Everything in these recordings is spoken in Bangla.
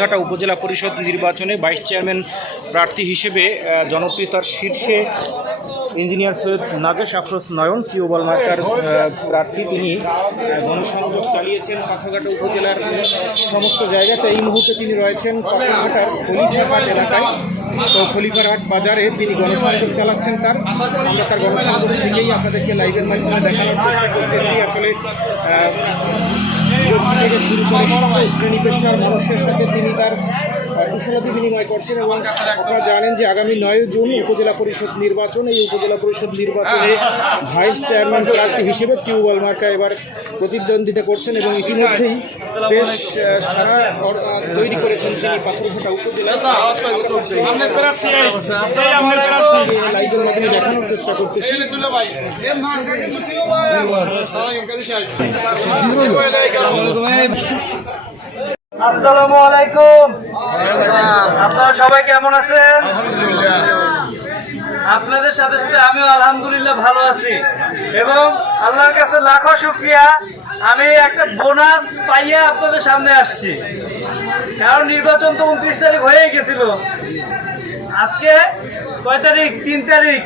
পাথরঘাটা উপজেলা পরিষদ নির্বাচনে ভাইস চেয়ারম্যান প্রার্থী হিসেবে জনপ্রিয়তার শীর্ষে ইঞ্জিনিয়ার সৈয়দ নাজেশ আফরোজ নয়ন টিউবওয়েল মার্কার প্রার্থী। তিনি গণসংযোগ চালিয়েছেন পাথরঘাটা উপজেলার সমস্ত জায়গাতে। এই মুহূর্তে তিনি রয়েছেন পাথরঘাটার খলিফারহাট এলাকায়। তো খলিফারহাট বাজারে তিনি গণসংযোগ চালাচ্ছেন। আমরা তার গণসংযোগ থেকেই আপনাদেরকে লাইভের মাধ্যমে দেখানোর চেষ্টা করতেছি। আসলে থেকে শুরু করে সকল শ্রেণী পেশার মানুষের সাথে তিনি তার কুশলাদি বিনিময় করছেন। এবং আপনারা জানেন যে আগামী 9 জুন উপজেলা পরিষদ নির্বাচন। এই উপজেলা পরিষদ নির্বাচনে ভাইস চেয়ারম্যান প্রার্থী হিসেবে টিউবওয়েল মার্কা এবার প্রতিদ্বন্দ্বিতা করছেন এবং ইতিমধ্যেই বেশ সারা তৈরি করেছেন তিনি পাথরঘাটা উপজেলা। লাইভের মাধ্যমে দেখানোর চেষ্টা করতেছি। আসসালামু আলাইকুম। আপনারা সবাই কেমন আছেন? আপনাদের সাথে সাথে আমিও আলহামদুলিল্লাহ ভালো আছি এবং আল্লাহর কাছে লাখো শুকরিয়া, আমি একটা বোনাস পাইয়া আপনাদের সামনে আসছি। কারণ নির্বাচন তো 29 তারিখ হয়েই গেছিল। আজকে কয় তারিখ? 3 তারিখ।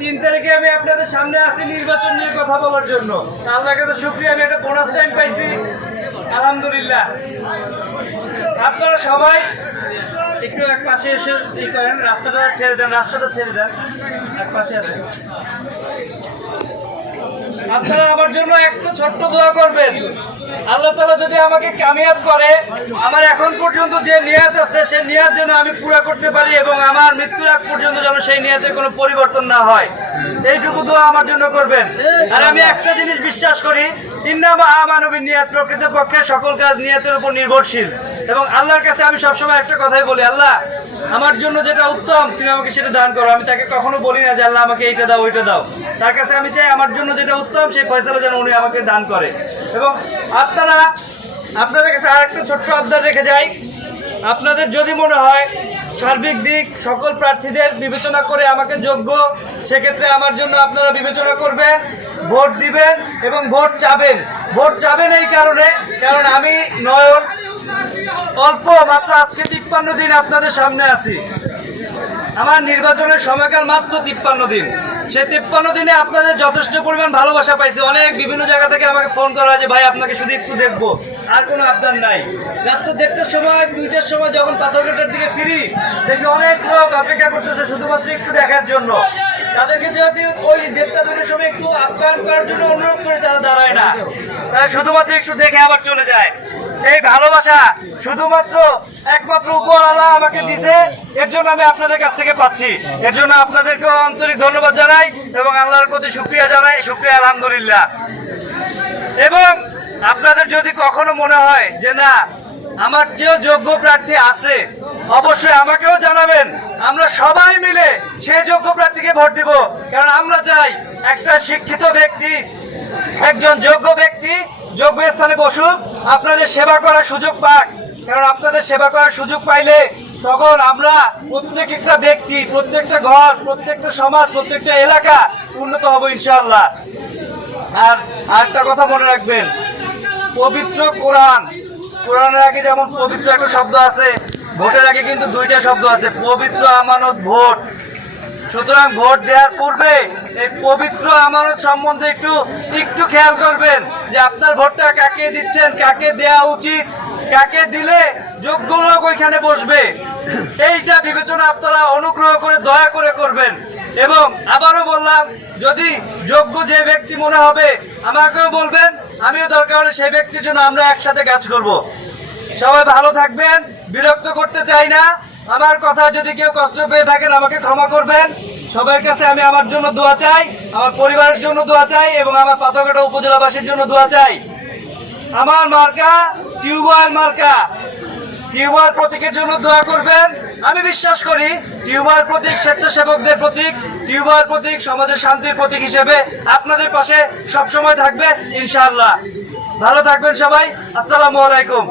3 তারিখে আমি আপনাদের সামনে আসি নির্বাচন নিয়ে কথা বলার জন্য। আল্লাহর কাছে শুকরিয়া, আমি একটা বোনাস টাইম পাইছি আলহামদুলিল্লাহ। আপনারা সবাই একটু এক পাশে এসে করেন, রাস্তাটা ছেড়ে দেন, এক পাশে আসেন। আপনারা আমার জন্য একটু ছোট্ট দোয়া করবেন। আল্লাহ তাআলা যদি আমাকে কামিয়াব করে, আমার এখন পর্যন্ত যে নিয়াত আছে সেই নিয়াত যেন আমি পুরা করতে পারি এবং আমার মৃত্যুর আগ পর্যন্ত যেন সেই নিয়াতের কোনো পরিবর্তন না হয়, এইটুকু দোয়া আমার জন্য করবেন। আর আমি একটা জিনিস বিশ্বাস করি, ইন্নামা আমানু বিন্নিয়াত, প্রকৃতপক্ষে সকল কাজ নিয়াতের উপর নির্ভরশীল। এবং আল্লাহর কাছে আমি সবসময় একটা কথাই বলি, আল্লাহ আমার জন্য যেটা উত্তম তুমি আমাকে সেটা দান করো। আমি তাকে কখনো বলি না যে আল্লাহ আমাকে এইটা দাও ওইটা দাও। তার কাছে আমি চাই আমার জন্য যেটা উত্তম সেই ফয়সালা যেন উনি আমাকে দান করে। এবং আপনাদের কাছে আর একটা ছোট্ট আবদার রেখে যাই, আপনাদের যদি মনে হয় সার্বিক দিক সকল প্রার্থীদের বিবেচনা করে আমাকে যোগ্য, সেক্ষেত্রে আমার জন্য আপনারা বিবেচনা করবেন, ভোট দিবেন এবং ভোট চাবেন এই কারণে, কারণ আমি নয়ন অল্প মাত্র আজকে 53 দিন আপনাদের সামনে আছি। আমার নির্বাচনের সময়কাল মাত্র 53 দিন। সেই 53 দিনে আপনাদের যথেষ্ট পরিমাণ ভালোবাসা পাইছি। অনেক বিভিন্ন জায়গা থেকে আমাকে ফোন করা হয় যে ভাই আপনাকে শুধু একটু দেখবো, আর কোনো আবদার নাই। রাত্র 1:30টার সময় 2টার সময় যখন পাথরঘাটার দিকে ফিরি, দেখি অনেক লোক অপেক্ষা করতেছে শুধুমাত্র একটু দেখার জন্য। তাদেরকে যেহেতু ওই 1:30-2টার সময় একটু আপ্যায়ন করার জন্য অনুরোধ করে তারা দাঁড়ায় না, তারা শুধুমাত্র একটু দেখে আবার চলে যায়। এই ভালোবাসা শুধুমাত্র একমাত্র উপরওয়ালা আমাকে দিছে, এর জন্য আমি আপনাদের কাছ থেকে পাচ্ছি। এর জন্য আপনাদেরকেও আন্তরিক ধন্যবাদ জানাই এবং আল্লাহর প্রতি শুকরিয়া জানাই। শুকরিয়া আলহামদুলিল্লাহ। এবং আপনাদের যদি কখনো মনে হয় যে না আমার চেয়েও যোগ্য প্রার্থী আছে, অবশ্যই আমাকেও জানাবেন। আমরা সবাই মিলে সেই যোগ্য প্রার্থীকে ভোট দিব। কারণ আমরা চাই একটা শিক্ষিত ব্যক্তি, একজন যোগ্য ব্যক্তি যোগ্য স্থানে বসুক, আপনাদের সেবা করার সুযোগ পাক। কারণ আপনাদের সেবা করার সুযোগ পাইলে তখন আমরা প্রত্যেকটা ব্যক্তি, প্রত্যেকটা ঘর, প্রত্যেকটা সমাজ, প্রত্যেকটা এলাকা উন্নত হব ইনশাআল্লাহ। আর আরেকটা কথা মনে রাখবেন, পবিত্র কোরআনের আগে যেমন পবিত্র একটা শব্দ আছে, ভোটের আগে কিন্তু 2টা শব্দ আছে, পবিত্র আমানত ভোট। সুতরাং ভোট দেওয়ার পূর্বে এই পবিত্র আমানত সম্বন্ধে একটু খেয়াল করবেন যে আপনার ভোটটা কাকে দিচ্ছেন, কাকে দেওয়া উচিত, কাকে দিলে যোগ্য লোক ওইখানে বসবে, এইটা বিবেচনা আপনারা অনুগ্রহ করে দয়া করে করবেন। এবং আবারও বললাম, যদি যোগ্য যে ব্যক্তি মনে হবে আমাকেও বলবেন, আমিও দরকার হলে সেই ব্যক্তির জন্য আমরা একসাথে কাজ করব। সবাই ভালো থাকবেন, বিরক্ত করতে চাই না। আমার কথা যদি কেউ কষ্ট পেয়ে থাকেন আমাকে ক্ষমা করবেন। সবার কাছে আমি আমার জন্য দোয়া চাই, আমার পরিবারের জন্য দোয়া চাই এবং আমার পাথরঘাটা উপজেলাবাসীর জন্য দোয়া চাই। আমার মার্কা টিউবওয়েল মার্কা, টিউবওয়েল প্রতীকের জন্য দোয়া করবেন। আমি বিশ্বাস করি টিউবওয়েল প্রতীক স্বেচ্ছাসেবকদের প্রতীক, টিউবওয়েল প্রতীক সমাজের শান্তির প্রতীক হিসেবে আপনাদের পাশে সবসময় থাকবে ইনশাআল্লাহ। ভালো থাকবেন সবাই। আসসালামু আলাইকুম।